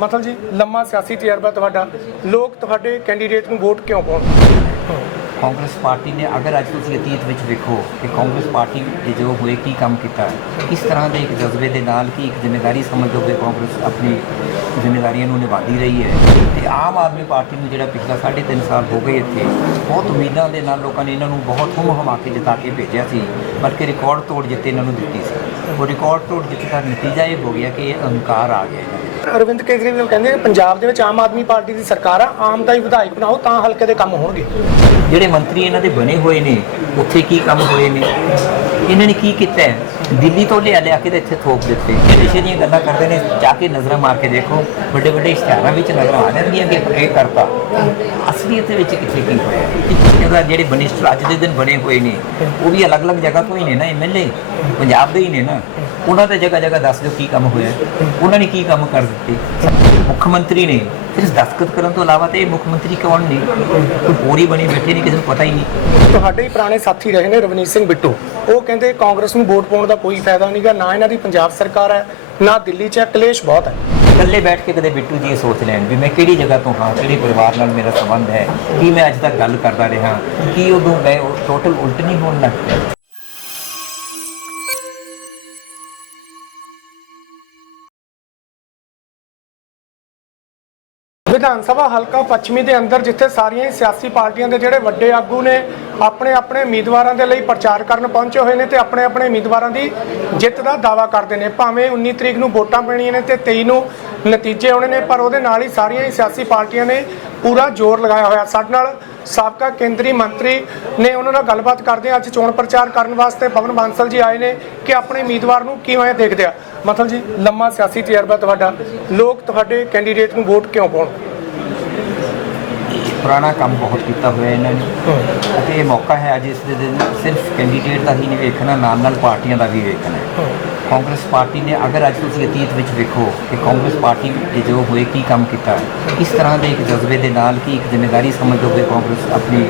ਮਤਲਬ ਜੀ, ਲੰਮਾ ਸਿਆਸੀ ਤਜਰਬਾ ਤੁਹਾਡਾ, ਲੋਕ ਤੁਹਾਡੇ ਕੈਂਡੀਡੇਟ ਨੂੰ ਵੋਟ ਕਿਉਂ ਪਾਉਣ ਕਾਂਗਰਸ ਪਾਰਟੀ ਨੇ ਅਗਰ ਅੱਜ ਤੁਸੀਂ ਅਤੀਤ ਵਿੱਚ ਵੇਖੋ ਕਿ ਕਾਂਗਰਸ ਪਾਰਟੀ ਦੇ ਜੋ ਹੋਏ ਕੀ ਕੰਮ ਕੀਤਾ ਇਸ ਤਰ੍ਹਾਂ ਦੇ ਇੱਕ ਜਜ਼ਬੇ ਦੇ ਨਾਲ ਕੀ ਇੱਕ ਜ਼ਿੰਮੇਵਾਰੀ ਸਮਝੋਗੇ ਕਾਂਗਰਸ ਆਪਣੀ ਜ਼ਿੰਮੇਵਾਰੀਆਂ ਨੂੰ ਨਿਭਾਉਂਦੀ ਰਹੀ ਹੈ? ਤੇ ਆਮ ਆਦਮੀ ਪਾਰਟੀ ਨੂੰ ਜਿਹੜਾ ਪਿਛਲਾ 3.5 ਸਾਲ ਹੋ ਗਏ ਇੱਥੇ, ਬਹੁਤ ਉਮੀਦਾਂ ਦੇ ਨਾਲ ਲੋਕਾਂ ਨੇ ਇਹਨਾਂ ਨੂੰ ਬਹੁਤ ਹੁਮ ਹਮਾ ਕੇ ਜਿਤਾ ਕੇ ਭੇਜਿਆ ਸੀ, ਬਲਕਿ ਰਿਕਾਰਡ ਤੋੜ ਜਿੱਤ ਇਹਨਾਂ ਨੂੰ ਦਿੱਤੀ ਸੀ। ਉਹ ਰਿਕਾਰਡ ਤੋੜ ਜਿੱਤ ਦਾ ਨਤੀਜਾ ਇਹ ਹੋ ਗਿਆ ਕਿ ਇਹ ਅਹੰਕਾਰ ਆ ਗਿਆ ਅਰਵਿੰਦ ਕੇਜਰੀਵਾਲ ਕਹਿੰਦੇ ਕਿ ਪੰਜਾਬ ਦੇ ਵਿੱਚ ਆਮ ਆਦਮੀ ਪਾਰਟੀ ਦੀ ਸਰਕਾਰ ਆ, ਆਮ ਦਾ ਹੀ ਵਿਧਾਇਕ ਬਣਾਓ ਤਾਂ ਹਲਕੇ ਦੇ ਕੰਮ ਹੋਣਗੇ। ਜਿਹੜੇ ਮੰਤਰੀ ਇਹਨਾਂ ਦੇ ਬਣੇ ਹੋਏ ਨੇ, ਉੱਥੇ ਕੀ ਕੰਮ ਹੋਏ ਨੇ? ਇਹਨਾਂ ਨੇ ਕੀ ਕੀਤਾ ਹੈ? ਦਿੱਲੀ ਤੋਂ ਲਿਆ ਲਿਆ ਕੇ ਤੇ ਇੱਥੇ ਥੋਪ ਦਿੱਤੇ। ਨਸ਼ੇ ਦੀਆਂ ਗੱਲਾਂ ਕਰਦੇ ਨੇ, ਜਾ ਕੇ ਨਜ਼ਰਾਂ ਮਾਰ ਕੇ ਦੇਖੋ, ਵੱਡੇ ਵੱਡੇ ਇਸ਼ਤਿਹਾਰਾਂ ਵਿੱਚ ਨਜ਼ਰਾਂ ਆ ਜਾਂਦੀਆਂ ਕਿ ਇਹ ਕਰਤਾ। ਅਸਲੀਅਤ ਦੇ ਵਿੱਚ ਕਿੱਥੇ ਕੀ ਹੋਇਆ? ਇਹਦਾ ਜਿਹੜੇ ਮਨਿਸਟਰ ਅੱਜ ਦੇ ਦਿਨ ਬਣੇ ਹੋਏ ਨੇ, ਉਹ ਵੀ ਅਲੱਗ-ਅਲੱਗ ਜਗ੍ਹਾ ਤੋਂ ਹੀ ਨੇ ਨਾ ਐਮਐਲਏ ਪੰਜਾਬ ਦੇ ਹੀ ਨੇ ਨਾ। ਉਹਨਾਂ ਤੇ ਜਗ੍ਹਾ ਜਗ੍ਹਾ ਦੱਸ ਦਿਓ ਕੀ ਕੰਮ ਹੋਇਆ ਉਹਨਾਂ ਨੇ ਕੀ ਕੰਮ ਕਰ ਦਿੱਤੇ? ਮੁੱਖ ਮੰਤਰੀ ਨੇ ਸਿਰਫ ਦਸਤਖਤ ਕਰਨ ਤੋਂ ਇਲਾਵਾ ਤੇ ਮੁੱਖ ਮੰਤਰੀ ਕੌਣ ਨੇ? ਕੋਈ ਪੂਰੀ ਬਣੀ ਬੈਠੇ ਨਹੀਂ ਕਿਸੇ ਨੂੰ ਪਤਾ ਹੀ ਨਹੀਂ। ਤੁਹਾਡੇ ਹੀ ਪੁਰਾਣੇ ਸਾਥੀ ਰਹੇ ਨੇ ਰਵਨੀਤ ਸਿੰਘ ਬਿੱਟੂ। ਉਹ ਕਹਿੰਦੇ ਕਾਂਗਰਸ ਨੂੰ ਵੋਟ ਪਾਉਣ ਦਾ ਕੋਈ ਫਾਇਦਾ ਨਹੀਂਗਾ ਨਾ ਇਹਨਾਂ ਦੀ ਪੰਜਾਬ ਸਰਕਾਰ ਹੈ ਨਾ ਦਿੱਲੀ 'ਚ ਹੈ ਕਲੇਸ਼ ਬਹੁਤ ਹੈ। ਇਕੱਲੇ ਬੈਠ ਕੇ ਕਦੇ ਬਿੱਟੂ ਜੀ ਇਹ ਸੋਚ ਲੈਣ ਵੀ ਮੈਂ ਕਿਹੜੀ ਜਗ੍ਹਾ ਤੋਂ ਹਾਂ ਕਿਹੜੇ ਪਰਿਵਾਰ ਨਾਲ ਮੇਰਾ ਸੰਬੰਧ ਹੈ ਕੀ ਮੈਂ ਅੱਜ ਤੱਕ ਗੱਲ ਕਰਦਾ ਰਿਹਾ ਕੀ ਉਦੋਂ ਮੈਂ ਟੋਟਲ ਉਲਟ ਨਹੀਂ ਹੋਣ ਲੱਗ ਪਿਆ। ਵਿਧਾਨ ਸਭਾ ਹਲਕਾ ਪੱਛਮੀ ਦੇ ਅੰਦਰ, ਜਿੱਥੇ ਸਾਰੀਆਂ ਹੀ ਸਿਆਸੀ ਪਾਰਟੀਆਂ ਦੇ ਜਿਹੜੇ ਵੱਡੇ ਆਗੂ ਨੇ, ਆਪਣੇ ਆਪਣੇ ਉਮੀਦਵਾਰਾਂ ਦੇ ਲਈ ਪ੍ਰਚਾਰ ਕਰਨ ਪਹੁੰਚੇ ਹੋਏ ਨੇ ਤੇ ਆਪਣੇ ਆਪਣੇ ਉਮੀਦਵਾਰਾਂ ਦੀ ਜਿੱਤ ਦਾ ਦਾਵਾ ਕਰਦੇ ਨੇ। ਭਾਵੇਂ 19 ਤਰੀਕ ਨੂੰ ਵੋਟਾਂ ਪੈਣੀਆਂ ਨੇ ਤੇ 23 ਨੂੰ ਨਤੀਜੇ ਆਉਣੇ ਨੇ, ਪਰ ਉਹਦੇ ਨਾਲ ਹੀ ਸਾਰੀਆਂ ਹੀ ਸਿਆਸੀ ਪਾਰਟੀਆਂ ਨੇ ਪੂਰਾ ਜ਼ੋਰ ਲਗਾਇਆ ਹੋਇਆ। ਸਾਡੇ ਨਾਲ ਸਾਬਕਾ ਕੇਂਦਰੀ ਮੰਤਰੀ ਨੇ ਉਹਨਾਂ ਨਾਲ ਗੱਲਬਾਤ ਕਰਦੇ ਆ ਅੱਜ ਚੋਣ ਪ੍ਰਚਾਰ ਕਰਨ ਵਾਸਤੇ ਪਵਨ ਬਾਂਸਲ ਜੀ ਆਏ ਨੇ ਕਿ ਆਪਣੇ ਉਮੀਦਵਾਰ ਨੂੰ ਕਿਵੇਂ ਦੇਖਦੇ ਆ। ਮਤਲਬ ਜੀ ਲੰਮਾ ਸਿਆਸੀ ਤਜਰਬਾ ਤੁਹਾਡਾ। ਲੋਕ ਤੁਹਾਡੇ ਕੈਂਡੀਡੇਟ ਨੂੰ ਵੋਟ ਕਿਉਂ ਪਾਉਣ? ਪੁਰਾਣਾ ਕੰਮ ਬਹੁਤ ਕੀਤਾ ਹੋਇਆ ਇਹਨਾਂ ਨੇ। ਅਤੇ ਇਹ ਮੌਕਾ ਹੈ ਅੱਜ ਇਸ ਦੇ ਦਿਨ ਸਿਰਫ ਕੈਂਡੀਡੇਟ ਦਾ ਹੀ ਨਹੀਂ ਵੇਖਣਾ ਨਾਲ ਨਾਲ ਪਾਰਟੀਆਂ ਦਾ ਵੀ ਵੇਖਣਾ ਹੈ। ਕਾਂਗਰਸ ਪਾਰਟੀ ਨੇ ਅਗਰ ਅੱਜ ਤੁਸੀਂ ਅਤੀਤ ਵਿੱਚ ਵੇਖੋ ਕਿ ਕਾਂਗਰਸ ਪਾਰਟੀ ਦੇ ਜੋ ਹੋਏ ਕੀ ਕੰਮ ਕੀਤਾ ਇਸ ਤਰ੍ਹਾਂ ਦੇ ਇੱਕ ਜਜ਼ਬੇ ਦੇ ਨਾਲ ਕੀ ਇੱਕ ਜ਼ਿੰਮੇਵਾਰੀ ਸਮਝੋਗੇ ਕਾਂਗਰਸ ਆਪਣੀ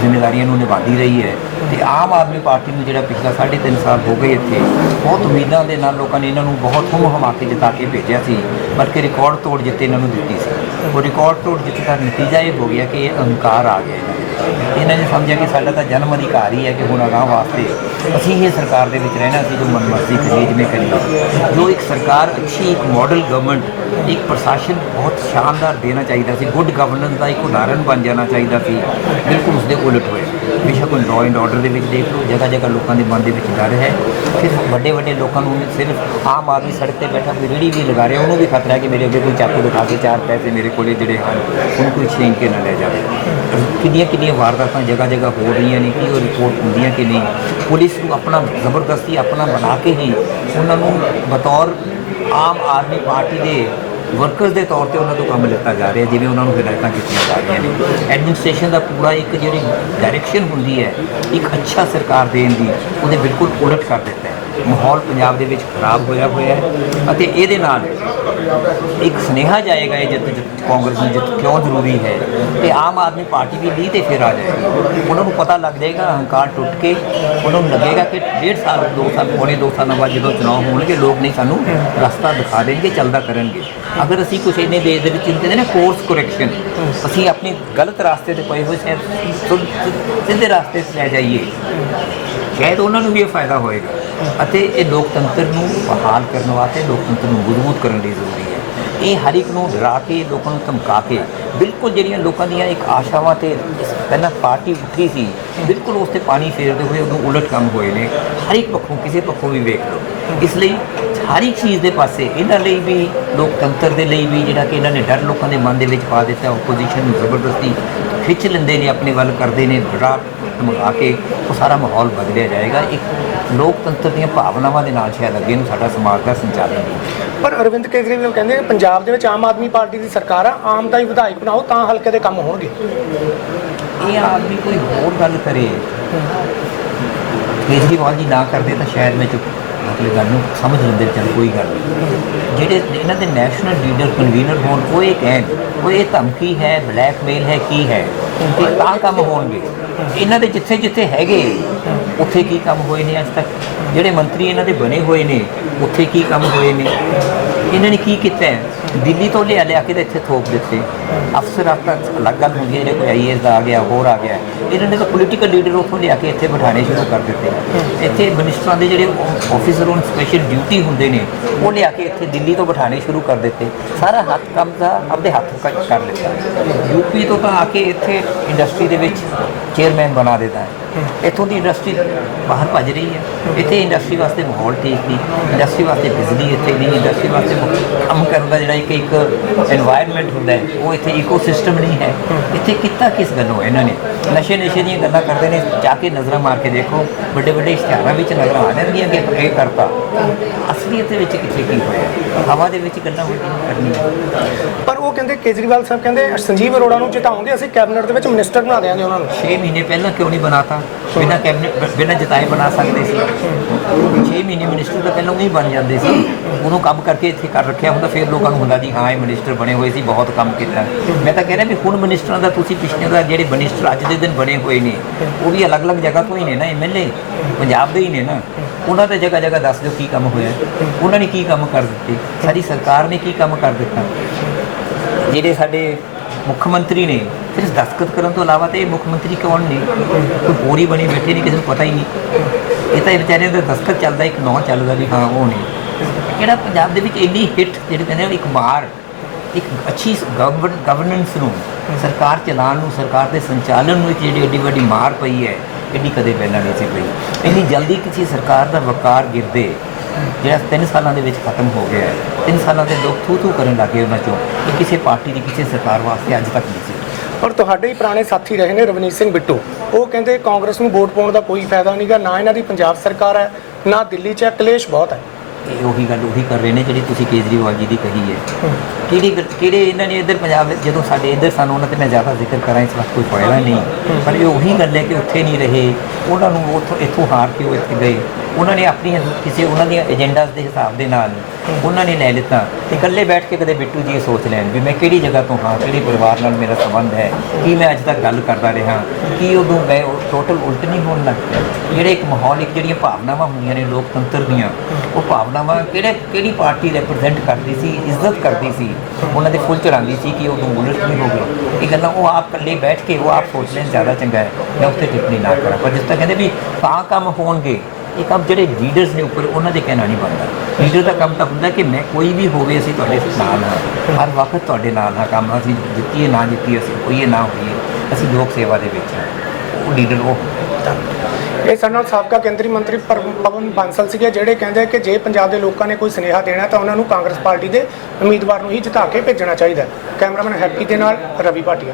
ਜ਼ਿੰਮੇਵਾਰੀਆਂ ਨੂੰ ਨਿਭਾਉਂਦੀ ਰਹੀ ਹੈ ਤੇ ਆਮ ਆਦਮੀ ਪਾਰਟੀ ਨੂੰ ਜਿਹੜਾ ਪਿਛਲਾ 3.5 ਸਾਲ ਹੋ ਗਏ ਇੱਥੇ, ਬਹੁਤ ਉਮੀਦਾਂ ਦੇ ਨਾਲ ਲੋਕਾਂ ਨੇ ਇਹਨਾਂ ਨੂੰ ਬਹੁਤ ਹੁਮ ਹਮਾ ਕੇ ਜਿਤਾ ਕੇ ਭੇਜਿਆ ਸੀ, ਬਲਕਿ ਰਿਕਾਰਡ ਤੋੜ ਜਿੱਤ ਇਹਨਾਂ ਨੂੰ ਦਿੱਤੀ ਸੀ। ਉਹ ਰਿਕਾਰਡ ਤੋੜ ਜਿੱਤ ਦਾ ਨਤੀਜਾ ਇਹ ਹੋ ਗਿਆ ਕਿ ਇਹ ਅਹੰਕਾਰ ਆ ਗਿਆ ਇਹਨਾਂ ਇਹਨਾਂ ਨੇ ਸਮਝਿਆ ਕਿ ਸਾਡਾ ਤਾਂ ਜਨਮ ਅਧਿਕਾਰ ਹੀ ਹੈ ਕਿ ਹੁਣ ਅਗਾਂਹ ਵਾਸਤੇ ਅਸੀਂ ਇਹ ਸਰਕਾਰ ਦੇ ਵਿੱਚ ਰਹਿਣਾ ਸੀ ਜੋ ਮਨਮਰਜ਼ੀ ਕਰੀਏ, ਜਿਵੇਂ ਕਰੀਏ। ਜੋ ਇੱਕ ਸਰਕਾਰ, ਅੱਛੀ ਇੱਕ ਮਾਡਲ ਗਵਰਨਮੈਂਟ ਇੱਕ ਪ੍ਰਸ਼ਾਸਨ ਬਹੁਤ ਸ਼ਾਨਦਾਰ ਦੇਣਾ ਚਾਹੀਦਾ ਸੀ। ਗੁੱਡ ਗਵਰਨੈਂਸ ਦਾ ਇੱਕ ਉਦਾਹਰਣ ਬਣ ਜਾਣਾ ਚਾਹੀਦਾ ਸੀ। ਬਿਲਕੁਲ ਉਸਦੇ ਉਲਟ ਹੋਇਆ ਬੇਸ਼ੱਕ ਉਹ ਲਾਅ ਐਂਡ ਆਰਡਰ ਦੇ ਵਿੱਚ ਦੇਖ ਲਓ ਜਗ੍ਹਾ ਜਗ੍ਹਾ ਲੋਕਾਂ ਦੇ ਮਨ ਦੇ ਵਿੱਚ ਡਰ ਹੈ। ਫਿਰ ਵੱਡੇ ਵੱਡੇ ਲੋਕਾਂ ਨੂੰ ਸਿਰਫ ਆਮ ਆਦਮੀ ਸੜਕ ਤੇ ਬੈਠਾ ਕੋਈ ਰੇੜੀ ਵੀ ਲਗਾ ਰਿਹਾ, ਉਹਨੂੰ ਵੀ ਖਤਰਾ ਹੈ ਕਿ ਮੇਰੇ ਅੱਗੇ ਕੋਈ ਚਾਕੂ ਦਿਖਾ ਕੇ ਚਾਰ ਪੈਸੇ ਮੇਰੇ ਕੋਲੇ ਜਿਹੜੇ ਹਨ, ਉਹਨੂੰ ਕੋਈ ਛੀਨ ਕੇ ਨਾ ਲੈ ਜਾਵੇ। ਕਿੰਨੀਆਂ ਕਿੰਨੀਆਂ ਵਾਰਦਾਤਾਂ ਜਗ੍ਹਾ ਜਗ੍ਹਾ ਹੋ ਰਹੀਆਂ ਨੇ, ਕਿ ਉਹ ਰਿਪੋਰਟ ਹੁੰਦੀਆਂ ਕਿ ਨਹੀਂ? ਪੁਲਿਸ ਨੂੰ ਆਪਣਾ ਜ਼ਬਰਦਸਤੀ ਆਪਣਾ ਬਣਾ ਕੇ ਹੀ ਉਹਨਾਂ ਨੂੰ ਬਤੌਰ ਆਮ ਆਦਮੀ ਪਾਰਟੀ ਦੇ ਵਰਕਰਸ ਦੇ ਤੌਰ ਤੇ ਉਹਨਾਂ ਤੋਂ ਕੰਮ ਲਿੱਤਾ ਜਾ ਰਿਹਾ, ਜਿਵੇਂ ਉਹਨਾਂ ਨੂੰ ਹਦਾਇਤਾਂ ਕੀਤੀਆਂ ਜਾ ਰਹੀਆਂ ਨੇ। ਐਡਮਿਨਿਸਟ੍ਰੇਸ਼ਨ ਦਾ ਪੂਰਾ ਇੱਕ ਜਿਹੜੀ ਡਾਇਰੈਕਸ਼ਨ ਹੁੰਦੀ ਹੈ, ਇੱਕ ਅੱਛਾ ਸਰਕਾਰ ਦੇਣ ਦੀ, ਉਹਦੇ ਬਿਲਕੁਲ ਉਲਟ ਕਰ ਦਿੱਤਾ ਹੈ। ਮਾਹੌਲ ਪੰਜਾਬ ਦੇ ਵਿੱਚ ਖਰਾਬ ਹੋਇਆ ਹੋਇਆ ਹੈ ਅਤੇ ਇਹਦੇ ਨਾਲ ਇੱਕ ਸੁਨੇਹਾ ਜਾਏਗਾ ਇਹ ਜਿੱਤ ਜਿੱਤ ਕਾਂਗਰਸ ਨੂੰ ਜਿੱਤ ਕਿਉਂ ਜ਼ਰੂਰੀ ਹੈ? ਤੇ ਆਮ ਆਦਮੀ ਪਾਰਟੀ ਵੀ ਲੀਹ ਤੇ ਫਿਰ ਆ ਜਾਏਗੀ। ਉਹਨਾਂ ਨੂੰ ਪਤਾ ਲੱਗ ਜਾਏਗਾ, ਹੰਕਾਰ ਟੁੱਟ ਕੇ ਉਹਨਾਂ ਨੂੰ ਲੱਗੇਗਾ ਕਿ ਡੇਢ ਸਾਲ, ਦੋ ਸਾਲ, ਪੌਣੇ ਦੋ ਸਾਲਾਂ ਬਾਅਦ ਜਦੋਂ ਚੁਣਾਵ ਹੋਣਗੇ, ਲੋਕ ਨਹੀਂ ਸਾਨੂੰ ਰਸਤਾ ਦਿਖਾ ਦੇਣਗੇ, ਚੱਲਦਾ ਕਰਨਗੇ। ਅਗਰ ਅਸੀਂ ਕੁਝ ਇਹਨੇ ਦੇਸ਼ ਦੇ ਵਿੱਚ ਕਹਿੰਦੇ ਨੇ ਕੋਰਸ ਕਰੈਕਸ਼ਨ ਅਸੀਂ ਆਪਣੀ ਗਲਤ ਰਾਸਤੇ ਤੇ ਪਏ ਹੋਏ ਸ਼ਾਇਦ ਸਿੱਧੇ ਰਾਸਤੇ ਤੇ ਲੈ ਜਾਈਏ, ਸ਼ਾਇਦ ਉਹਨਾਂ ਨੂੰ ਵੀ ਇਹ ਫਾਇਦਾ ਹੋਏਗਾ। ਅਤੇ ਇਹ ਲੋਕਤੰਤਰ ਨੂੰ ਬਹਾਲ ਕਰਨ ਵਾਸਤੇ, ਲੋਕਤੰਤਰ ਨੂੰ ਮਜ਼ਬੂਤ ਕਰਨ ਲਈ ਜ਼ਰੂਰੀ ਹੈ। ਇਹ ਹਰ ਇੱਕ ਨੂੰ ਡਰਾ ਕੇ, ਲੋਕਾਂ ਨੂੰ ਧਮਕਾ ਕੇ, ਬਿਲਕੁਲ ਜਿਹੜੀਆਂ ਲੋਕਾਂ ਦੀਆਂ ਇੱਕ ਆਸ਼ਾਵਾਂ ਤੇ ਪਹਿਲਾਂ ਪਾਰਟੀ ਉੱਠੀ ਸੀ, ਬਿਲਕੁਲ ਉਸ ਤੇ ਪਾਣੀ ਫੇਰਦੇ ਹੋਏ ਉਹਨੂੰ ਉਲਟ ਕੰਮ ਹੋਏ ਨੇ। ਹਰ ਇੱਕ ਪੱਖੋਂ, ਕਿਸੇ ਪੱਖੋਂ ਵੀ ਵੇਖ ਲਓ। ਇਸ ਲਈ ਹਰ ਇੱਕ ਚੀਜ਼ ਦੇ ਪਾਸੇ, ਇਹਨਾਂ ਲਈ ਵੀ, ਲੋਕਤੰਤਰ ਦੇ ਲਈ ਵੀ ਜਿਹੜਾ ਕਿ ਇਹਨਾਂ ਨੇ ਡਰ ਲੋਕਾਂ ਦੇ ਮਨ ਦੇ ਵਿੱਚ ਪਾ ਦਿੱਤਾ ਆਪੋਜੀਸ਼ਨ ਨੂੰ ਜ਼ਬਰਦਸਤੀ ਖਿੱਚ ਲੈਂਦੇ ਨੇ, ਆਪਣੇ ਵੱਲ ਕਰਦੇ ਨੇ, ਡਰਾ, ਧਮਕਾ ਕੇ ਉਹ ਸਾਰਾ ਮਾਹੌਲ ਬਦਲਿਆ ਜਾਏਗਾ। ਇੱਕ ਲੋਕਤੰਤਰ ਦੀਆਂ ਭਾਵਨਾਵਾਂ ਦੇ ਨਾਲ ਸ਼ਾਇਦ ਅੱਗੇ ਨੂੰ ਸਾਡਾ ਸਮਾਜ ਦਾ ਸੰਚਾਲਨ ਹੋਵੇ। ਪਰ ਅਰਵਿੰਦ ਕੇਜਰੀਵਾਲ ਕਹਿੰਦੇ ਪੰਜਾਬ ਦੇ ਵਿੱਚ ਆਮ ਆਦਮੀ ਪਾਰਟੀ ਦੀ ਸਰਕਾਰ ਆ ਆਮ ਦਾ ਹੀ ਵਿਧਾਇਕ ਬਣਾਓ ਤਾਂ ਹਲਕੇ ਦੇ ਕੰਮ ਹੋਣਗੇ। ਇਹ ਆਦਮੀ ਕੋਈ ਹੋਰ ਗੱਲ ਕਰੇ ਕੇਜਰੀਵਾਲ ਜੀ ਨਾ ਕਰਦੇ ਤਾਂ ਸ਼ਾਇਦ ਮੈਂ ਚੁੱਪ ਮਤਲਬ ਗੱਲ ਨੂੰ ਸਮਝ ਲੈਂਦੇ ਚਲ ਕੋਈ ਗੱਲ ਨਹੀਂ। ਜਿਹੜੇ ਇਹਨਾਂ ਦੇ ਨੈਸ਼ਨਲ ਲੀਡਰ ਕਨਵੀਨਰ ਹੋਣ ਉਹ ਇਹ ਕਹਿਣ ਉਹ ਇਹ ਧਮਕੀ ਹੈ ਬਲੈਕਮੇਲ ਹੈ ਕੀ ਹੈ ਤਾਂ ਕੰਮ ਹੋਣਗੇ। ਇਹਨਾਂ ਦੇ ਜਿੱਥੇ ਜਿੱਥੇ ਹੈਗੇ ਉੱਥੇ ਕੀ ਕੰਮ ਹੋਏ ਨੇ ਅੱਜ ਤੱਕ? ਜਿਹੜੇ ਮੰਤਰੀ ਇਹਨਾਂ ਦੇ ਬਣੇ ਹੋਏ ਨੇ, ਉੱਥੇ ਕੀ ਕੰਮ ਹੋਏ ਨੇ? ਇਹਨਾਂ ਨੇ ਕੀ ਕੀਤਾ ਹੈ? ਦਿੱਲੀ ਤੋਂ ਲਿਆ ਲਿਆ ਕੇ ਤਾਂ ਇੱਥੇ ਥੋਪ ਦਿੱਤੇ। ਅਫਸਰ ਆਪਣਾ ਅਲੱਗ ਗੱਲ ਹੁੰਦੀ ਹੈ, ਜਿਹੜੇ ਕੋਈ ਆਈਏਐਸ ਦਾ ਆ ਗਿਆ, ਹੋਰ ਆ ਗਿਆ। ਇਹਨਾਂ ਨੇ ਤਾਂ ਪੋਲੀਟੀਕਲ ਲੀਡਰ ਉੱਥੋਂ ਲਿਆ ਕੇ ਇੱਥੇ ਬਿਠਾਣੇ ਸ਼ੁਰੂ ਕਰ ਦਿੱਤੇ। ਇੱਥੇ ਮਿਨਿਸਟਰਾਂ ਦੇ ਜਿਹੜੇ ਆਫੀਸਰ on ਸਪੈਸ਼ਲ ਡਿਊਟੀ ਹੁੰਦੇ ਨੇ, ਉਹ ਲਿਆ ਕੇ ਇੱਥੇ ਦਿੱਲੀ ਤੋਂ ਬਿਠਾਣੇ ਸ਼ੁਰੂ ਕਰ ਦਿੱਤੇ। ਸਾਰਾ ਹੱਥ ਕੰਮ ਦਾ ਆਪਦੇ ਹੱਥ ਕ- ਕਰ ਲਿੱਤਾ। ਯੂਪੀ ਤੋਂ ਤਾਂ ਆ ਕੇ ਇੱਥੇ ਇੰਡਸਟਰੀ ਦੇ ਵਿੱਚ ਚੇਅਰਮੈਨ ਬਣਾ ਦਿੱਤਾ ਹੈ। ਇੱਥੋਂ ਦੀ ਇੰਡਸਟਰੀ ਬਾਹਰ ਭੱਜ ਰਹੀ ਹੈ। ਇੱਥੇ ਇੰਡਸਟਰੀ ਵਾਸਤੇ ਮਾਹੌਲ ਠੀਕ ਨਹੀਂ। ਇੰਡਸਟਰੀ ਵਾਸਤੇ ਬਿਜਲੀ ਇੱਥੇ ਨਹੀਂ। ਇੰਡਸਟਰੀ ਵਾਸਤੇ ਕੰਮ ਕਰਨ ਦਾ ਜਿਹੜਾ ਇੱਕ ਇੱਕ এনवायरमेंट ਹੁੰਦਾ ਹੈ ਉਹ ਇੱਥੇ ਇਕੋਸਿਸਟਮ ਨਹੀਂ ਹੈ। ਇੱਥੇ ਕੀਤਾ ਕਿਸ ਗੱਲੋਂ ਇਹਨਾਂ ਨੇ? ਨਸ਼ੇ ਨਸ਼ੇ ਦੀਆਂ ਗੱਲਾਂ ਕਰਦੇ ਨੇ। ਜਾ ਕੇ ਨਜ਼ਰਾਂ ਮਾਰ ਕੇ ਦੇਖੋ। ਵੱਡੇ ਵੱਡੇ ਇਸ਼ਤਿਹਾਰਾਂ ਵਿੱਚ ਨਜ਼ਰਾਂ ਆ ਜਾਂਦੀਆਂ ਕਿ ਇਹ ਕਰਤਾ। ਅਸਲੀਅਤ ਦੇ ਵਿੱਚ ਕਿੱਥੇ ਕੀ ਹੋਇਆ? ਹਵਾ ਦੇ ਵਿੱਚ ਗੱਲਾਂ ਹੋਈਆਂ ਕਰਨੀਆਂ? ਪਰ ਉਹ ਕਹਿੰਦੇ ਕੇਜਰੀਵਾਲ ਸਾਹਿਬ ਕਹਿੰਦੇ ਸੰਜੀਵ ਅਰੋੜਾ ਨੂੰ ਜਿਤਾਉਂਦੇ ਅਸੀਂ ਕੈਬਨਿਟ ਦੇ ਵਿੱਚ ਮਿਨਿਸਟਰ ਬਣਾ ਦਿਆਂਗੇ ਉਹਨਾਂ ਨੂੰ। 6 ਮਹੀਨੇ ਪਹਿਲਾਂ ਕਿਉਂ ਨਹੀਂ ਬਣਾਤਾ? ਬਿਨਾਂ ਕੈਬਨਿਟ ਬਿਨਾਂ ਜਿਤਾਏ ਬਣਾ ਸਕਦੇ ਸੀ। 6 ਮਹੀਨੇ ਮਿਨਿਸਟਰ ਤਾਂ ਪਹਿਲਾਂ ਹੀ ਬਣ ਜਾਂਦੇ ਸੀ। ਉਹਨੂੰ ਕੰਮ ਕਰਕੇ ਇੱਥੇ ਕਰ ਰੱਖਿਆ ਹੁੰਦਾ ਫਿਰ ਲੋਕਾਂ ਨੂੰ ਹੁੰਦਾ ਜੀ ਹਾਂ ਇਹ ਮਿਨਿਸਟਰ ਬਣੇ ਹੋਏ ਸੀ ਬਹੁਤ ਕੰਮ ਕੀਤਾ। ਮੈਂ ਤਾਂ ਕਹਿ ਰਿਹਾ ਵੀ ਹੁਣ ਮਿਨਿਸਟਰਾਂ ਦਾ ਤੁਸੀਂ ਪਿਛਲੇ ਦਾ ਜਿਹੜੇ ਮਿਨਿਸਟਰ ਅੱਜ ਦੇ ਦਿਨ ਬਣੇ ਹੋਏ ਨੇ ਉਹ ਵੀ ਅਲੱਗ-ਅਲੱਗ ਜਗ੍ਹਾ ਤੋਂ ਹੀ ਨੇ ਨਾ ਐਮਐਲਏ ਪੰਜਾਬ ਦੇ ਹੀ ਨੇ ਨਾ। ਉਹਨਾਂ ਤੇ ਜਗ੍ਹਾ ਜਗ੍ਹਾ ਦੱਸ ਦਿਓ ਕੀ ਕੰਮ ਹੋਇਆ। ਉਹਨਾਂ ਨੇ ਕੀ ਕੰਮ ਕਰ ਦਿੱਤੇ? ਸਾਡੀ ਸਰਕਾਰ ਨੇ ਕੀ ਕੰਮ ਕਰ ਦਿੱਤਾ? ਜਿਹੜੇ ਸਾਡੇ ਮੁੱਖ ਮੰਤਰੀ ਨੇ, ਸਿਰਫ ਦਸਤਖਤ ਕਰਨ ਤੋਂ ਇਲਾਵਾ ਤੇ ਇਹ ਮੁੱਖ ਮੰਤਰੀ ਕੌਣ ਨੇ? ਕੋਈ ਬੋਰੀ ਬਣੀ ਬੈਠੇ ਨਹੀਂ ਕਿਸੇ ਨੂੰ ਪਤਾ ਹੀ ਨਹੀਂ। ਇਹ ਤਾਂ ਇਹ ਵਿਚਾਰਿਆਂ ਦਾ ਦਸਤਖਤ ਚੱਲਦਾ, ਇੱਕ ਨੌ ਚੱਲਦਾ ਵੀ ਹਾਂ, ਉਹ ਨਹੀਂ ਕਿਹੜਾ ਪੰਜਾਬ ਦੇ ਵਿੱਚ ਇੰਨੀ ਹਿੱਟ, ਜਿਹੜੇ ਕਹਿੰਦੇ ਆ, ਇੱਕ ਮਾਰ ਇੱਕ ਅੱਛੀ ਗਵਰਨੈਂਸ ਨੂੰ, ਸਰਕਾਰ ਚਲਾਉਣ ਨੂੰ, ਸਰਕਾਰ ਦੇ ਸੰਚਾਲਨ ਨੂੰ ਇੱਕ ਜਿਹੜੀ ਏਡੀ ਵੱਡੀ ਮਾਰ ਪਈ ਹੈ ਐਡੀ ਕਦੇ ਪਹਿਲਾਂ ਨਹੀਂ ਸੀ ਪਈ। ਇੰਨੀ ਜਲਦੀ ਕਿਸੇ ਸਰਕਾਰ ਦਾ ਵਕਾਰ ਗਿਰਦੇ ਜਿਹੜਾ 3 ਸਾਲਾਂ ਦੇ ਵਿੱਚ ਖਤਮ ਹੋ ਗਿਆ ਹੈ। 3 ਸਾਲਾਂ ਦੇ ਲੋਕ ਥੂ ਥੂ ਕਰਨ ਲੱਗੇ ਉਹਨਾਂ ਚੋਂ ਇਹ ਕਿਸੇ ਪਾਰਟੀ ਦੀ ਕਿਸੇ ਸਰਕਾਰ ਵਾਸਤੇ ਅੱਜ ਤੱਕ ਨਹੀਂ ਸੀ। ਪਰ ਤੁਹਾਡੇ ਹੀ ਪੁਰਾਣੇ ਸਾਥੀ ਰਹੇ ਨੇ ਰਵਨੀਤ ਸਿੰਘ ਬਿੱਟੂ। ਉਹ ਕਹਿੰਦੇ ਕਾਂਗਰਸ ਨੂੰ ਵੋਟ ਪਾਉਣ ਦਾ ਕੋਈ ਫਾਇਦਾ ਨਹੀਂਗਾ ਨਾ ਇਹਨਾਂ ਦੀ ਪੰਜਾਬ ਸਰਕਾਰ ਹੈ ਨਾ ਦਿੱਲੀ 'ਚ ਹੈ, ਕਲੇਸ਼ ਬਹੁਤ ਹੈ। ਇਹ ਉਹੀ ਗੱਲ ਉਹੀ ਕਰ ਰਹੇ ਨੇ ਜਿਹੜੀ ਤੁਸੀਂ ਕੇਜਰੀਵਾਲ ਜੀ ਦੀ ਕਹੀ ਹੈ। ਕਿਹੜੀ ਗੱਲ- ਕਿਹੜੇ ਇਹਨਾਂ ਨੇ ਇੱਧਰ ਪੰਜਾਬ ਵਿੱਚ ਜਦੋਂ ਸਾਡੇ ਇੱਧਰ ਸਾਨੂੰ ਉਹਨਾਂ ਤੇ ਮੈਂ ਜ਼ਿਆਦਾ ਜ਼ਿਕਰ ਕਰਾਂ ਇਸ ਵਕਤ ਕੋਈ ਫਾਇਦਾ ਨਹੀਂ। ਪਰ ਇਹ ਉਹੀ ਗੱਲ ਹੈ ਕਿ ਉੱਥੇ ਨਹੀਂ ਰਹੇ। ਉਹਨਾਂ ਨੂੰ ਉੱਥੋਂ ਇੱਥੋਂ ਹਾਰ ਕੇ ਉਹ ਇੱਥੇ ਗਏ। ਉਹਨਾਂ ਨੇ ਆਪਣੀ ਕਿਸੇ ਉਹਨਾਂ ਦੀਆਂ ਏਜੰਡਾਸ ਦੇ ਹਿਸਾਬ ਦੇ ਨਾਲ ਉਹਨਾਂ ਨੇ ਲੈ ਲਿੱਤਾ ਤੇ ਇਕੱਲੇ ਬੈਠ ਕੇ ਕਦੇ ਬਿੱਟੂ ਜੀ ਇਹ ਸੋਚ ਲੈਣ ਵੀ ਮੈਂ ਕਿਹੜੀ ਜਗ੍ਹਾ ਤੋਂ ਹਾਂ, ਕਿਹੜੇ ਪਰਿਵਾਰ ਨਾਲ ਮੇਰਾ ਸੰਬੰਧ ਹੈ, ਕੀ ਮੈਂ ਅੱਜ ਤੱਕ ਗੱਲ ਕਰਦਾ ਰਿਹਾ, ਕੀ ਉਦੋਂ ਮੈਂ ਟੋਟਲ ਉਲਟ ਨਹੀਂ ਹੋਣ ਲੱਗ ਪਿਆ। ਜਿਹੜੇ ਇੱਕ ਮਾਹੌਲ, ਇੱਕ ਜਿਹੜੀਆਂ ਭਾਵਨਾਵਾਂ ਹੁੰਦੀਆਂ ਨੇ ਲੋਕਤੰਤਰ ਦੀਆਂ, ਉਹ ਭਾਵਨਾਵਾਂ ਕਿਹੜੇ, ਕਿਹੜੀ ਪਾਰਟੀ ਰਿਪਰੈਜ਼ੈਂਟ ਕਰਦੀ ਸੀ, ਇੱਜ਼ਤ ਕਰਦੀ ਸੀ, ਉਹਨਾਂ ਦੇ ਫੁੱਲ ਚੜਾਉਂਦੀ ਸੀ ਕਿ ਉਦੋਂ ਉਲਟ ਨਹੀਂ ਹੋ ਗਏ ਇਹ ਗੱਲਾਂ ਉਹ ਆਪ ਇਕੱਲੇ ਬੈਠ ਕੇ, ਉਹ ਆਪ ਸੋਚ ਲੈਣ ਜ਼ਿਆਦਾ ਚੰਗਾ ਹੈ, ਮੈਂ ਉੱਤੇ ਟਿੱਪਣੀ ਨਾ ਕਰਾਂ। ਪਰ ਜਿਸ ਤਰ੍ਹਾਂ ਕਹਿੰਦੇ ਵੀ ਤਾਂ ਕੰਮ ਹੋਣਗੇ ਇਹ ਕੰਮ ਜਿਹੜੇ ਲੀਡਰਸ ਨੇ ਉੱਪਰ, ਉਹਨਾਂ ਦੇ ਕਹਿਣਾ ਨਹੀਂ ਬਣਦਾ। ਲੀਡਰ ਦਾ ਕੰਮ ਤਾਂ ਹੁੰਦਾ ਕਿ ਮੈਂ ਕੋਈ ਵੀ ਹੋਵੇ, ਅਸੀਂ ਤੁਹਾਡੇ ਨਾਲ ਹਾਂ। ਹਰ ਵਕਤ ਤੁਹਾਡੇ ਨਾਲ ਹਾਂ, ਕੰਮ ਅਸੀਂ ਜਿੱਤੀਏ ਨਾ ਜਿੱਤੀਏ ਅਸੀਂ ਹੋਈਏ, ਨਾ ਹੋਈਏ, ਅਸੀਂ ਲੋਕ ਸੇਵਾ ਦੇ ਵਿੱਚ ਹਾਂ। ਉਹ ਲੀਡਰ ਉਹ ਇਹ ਸਾਡੇ ਨਾਲ ਸਾਬਕਾ ਕੇਂਦਰੀ ਮੰਤਰੀ ਪਰ- ਪਵਨ ਬਾਂਸਲ ਸੀਗੇ, ਜਿਹੜੇ ਕਹਿੰਦੇ ਕਿ ਜੇ ਪੰਜਾਬ ਦੇ ਲੋਕਾਂ ਨੇ ਕੋਈ ਸੁਨੇਹਾ ਦੇਣਾ ਤਾਂ ਉਹਨਾਂ ਨੂੰ ਕਾਂਗਰਸ ਪਾਰਟੀ ਦੇ ਉਮੀਦਵਾਰ ਨੂੰ ਹੀ ਜਿਤਾ ਕੇ ਭੇਜਣਾ ਚਾਹੀਦਾ ਕੈਮਰਾਮੈਨ ਹੈਪੀ ਦੇ ਨਾਲ ਰਵੀ ਭਾਟੀਆ।